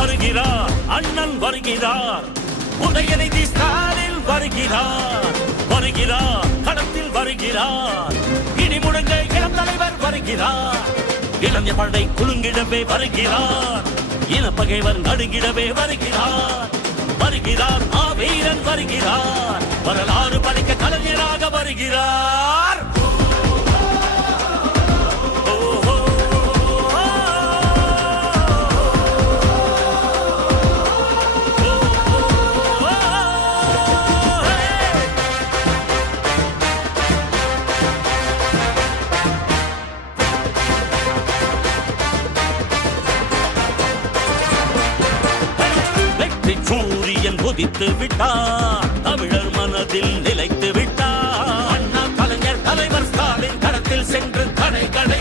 வருகிறார், அண்ணன் வருகிறார், உதயநிதி ஸ்டாலின் வருகிறார், வருகிறார், களத்தில் வருகிறார், இடி முழங்க இளம் தலைவர் வருகிறார், இளைஞ படை குலுங்கிடவே வருகிறார், இனப்பகைவர் நடுங்கிடவே வருகிறார், வருகிறார், வீரன் வருகிறார், வரலாறு படைக்க கலைஞராக வருகிறார். சூரியன் உதித்து விட்டார், தமிழர் மனதில் நிலைத்து விட்டார், அண்ணா கலைஞர் தலைவர் ஸ்டாலின் களத்தில் சென்று கடைகளை